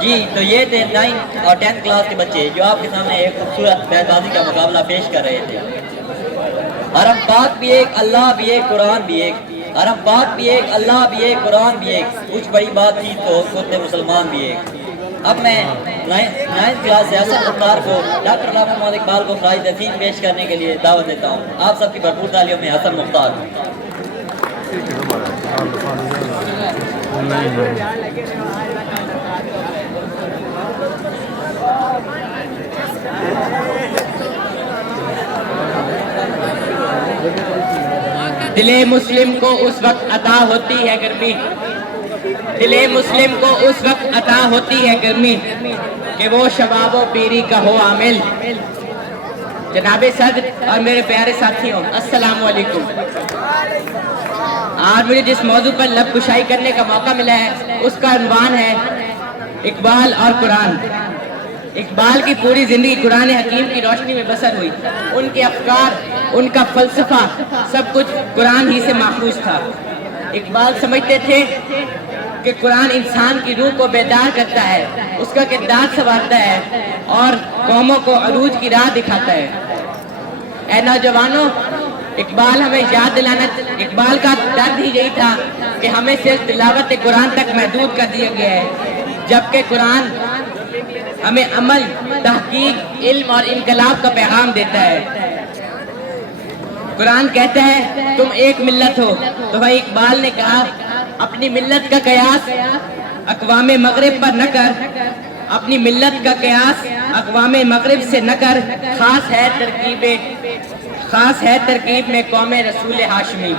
جی تو یہ تھے 9 اور 10 کلاس کے بچے جو آپ کے سامنے ایک خوبصورت بیت بازی کا مقابلہ پیش کر رہے تھے۔ حرم پاک بھی ایک، اللہ بھی ایک، قرآن بھی ایک۔ حرم پاک بھی ایک، اللہ بھی ایک، قرآن بھی ایک۔ کچھ بڑی بات تھی تو خود مسلمان بھی ایک۔ اب میں 9 کلاس سے حسن مختار کو ڈاکٹر علامہ محمد اقبال کو خراج تحسین پیش کرنے کے لیے دعوت دیتا ہوں۔ آپ سب کی بھرپور تالیوں میں حسن مختار۔ دل مسلم کو اس وقت عطا ہوتی ہے گرمی، دل مسلم کو اس وقت عطا ہوتی ہے گرمی کہ وہ شباب و پیری کا ہو عامل۔ جناب صدر اور میرے پیارے ساتھیوں، السلام علیکم۔ آج مجھے جس موضوع پر لب کشائی کرنے کا موقع ملا ہے اس کا عنوان ہے اقبال اور قرآن۔ اقبال کی پوری زندگی قرآن حکیم کی روشنی میں بسر ہوئی۔ ان کے افکار، ان کا فلسفہ سب کچھ قرآن ہی سے ماخوذ تھا۔ اقبال سمجھتے تھے کہ قرآن انسان کی روح کو بیدار کرتا ہے، اس کا کردار سنوارتا ہے اور قوموں کو عروج کی راہ دکھاتا ہے۔ اے نوجوانوں، اقبال ہمیں یاد دلانا، اقبال کا درد ہی یہی تھا کہ ہمیں صرف تلاوت قرآن تک محدود کر دیا گیا ہے، جبکہ قرآن ہمیں عمل، تحقیق، علم اور انقلاب کا پیغام دیتا ہے۔ قرآن کہتا ہے تم ایک ملت ہو، تو بھائی اقبال نے کہا اپنی ملت کا قیاس اقوام مغرب پر نہ کر، اپنی ملت کا قیاس اقوام مغرب سے نہ کر، خاص ہے ترکیب میں قوم رسول ہاشمی۔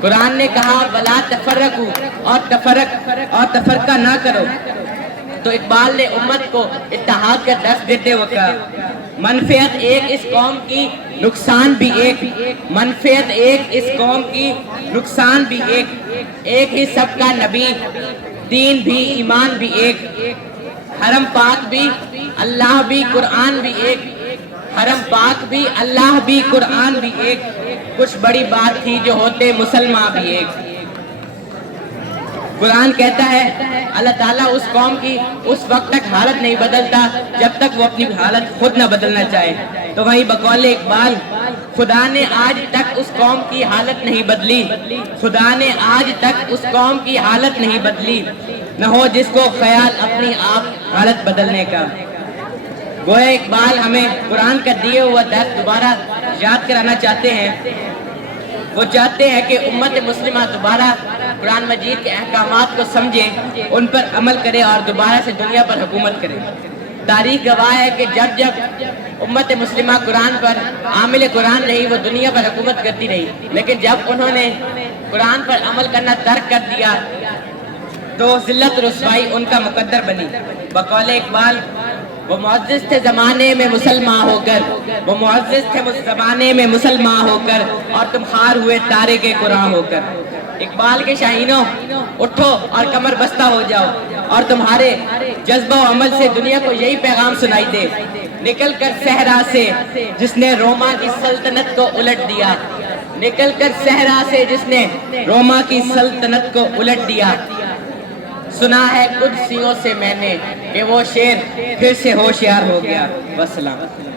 قرآن نے کہا وَلَا تَفَرَّقُوا، اور تفرقہ نہ کرو، تو اقبال نے امت کو اتحاد کا درس دیتے ہوئے کہا منفعت ایک اس قوم کی، نقصان بھی ایک، منفعت ایک اس قوم کی، نقصان بھی ایک، ایک ہی سب کا نبی، دین بھی ایمان بھی ایک، حرم پاک بھی اللہ بھی قرآن بھی ایک، حرم پاک بھی اللہ بھی قرآن بھی ایک، کچھ بڑی بات تھی جو ہوتے مسلمان بھی ایک۔ قرآن کہتا ہے اللہ تعالیٰ اس قوم کی اس وقت تک حالت نہیں بدلتا جب تک وہ اپنی حالت خود نہ بدلنا چاہے۔ تو وہیں بقول اقبال خدا نے آج تک اس قوم کی حالت نہیں بدلی، خدا نے آج تک اس قوم کی حالت نہیں بدلی، نہ ہو جس کو خیال اپنی آپ حالت بدلنے کا۔ گویا اقبال ہمیں قرآن کا دیے ہوا درس دوبارہ یاد کرانا چاہتے ہیں۔ وہ چاہتے ہیں کہ امت مسلمہ دوبارہ قرآن مجید کے احکامات کو سمجھے، ان پر عمل کرے اور دوبارہ سے دنیا پر حکومت کرے۔ تاریخ گواہ ہے کہ جب امت مسلمہ قرآن پر عامل قرآن رہی، وہ دنیا پر حکومت کرتی رہی، لیکن جب انہوں نے قرآن پر عمل کرنا ترک کر دیا تو ذلت رسوائی ان کا مقدر بنی۔ بقول اقبال وہ معزز تھے زمانے میں مسلمان ہو کر، وہ معزز تھے زمانے میں مسلمان ہو کر، اور تم خار ہوئے تارے کے قرآن ہو کر۔ اقبال کے شاہینوں اٹھو اور کمر بستہ ہو جاؤ، اور تمہارے جذبہ و عمل سے دنیا کو یہی پیغام سنائی دے، نکل کر صحرا سے جس نے روما کی سلطنت کو الٹ دیا، نکل کر صحرا سے جس نے روما کی سلطنت کو الٹ دیا، سنا ہے قدسیوں سے میں نے کہ وہ شیر پھر سے ہوشیار ہو گیا۔ والسلام۔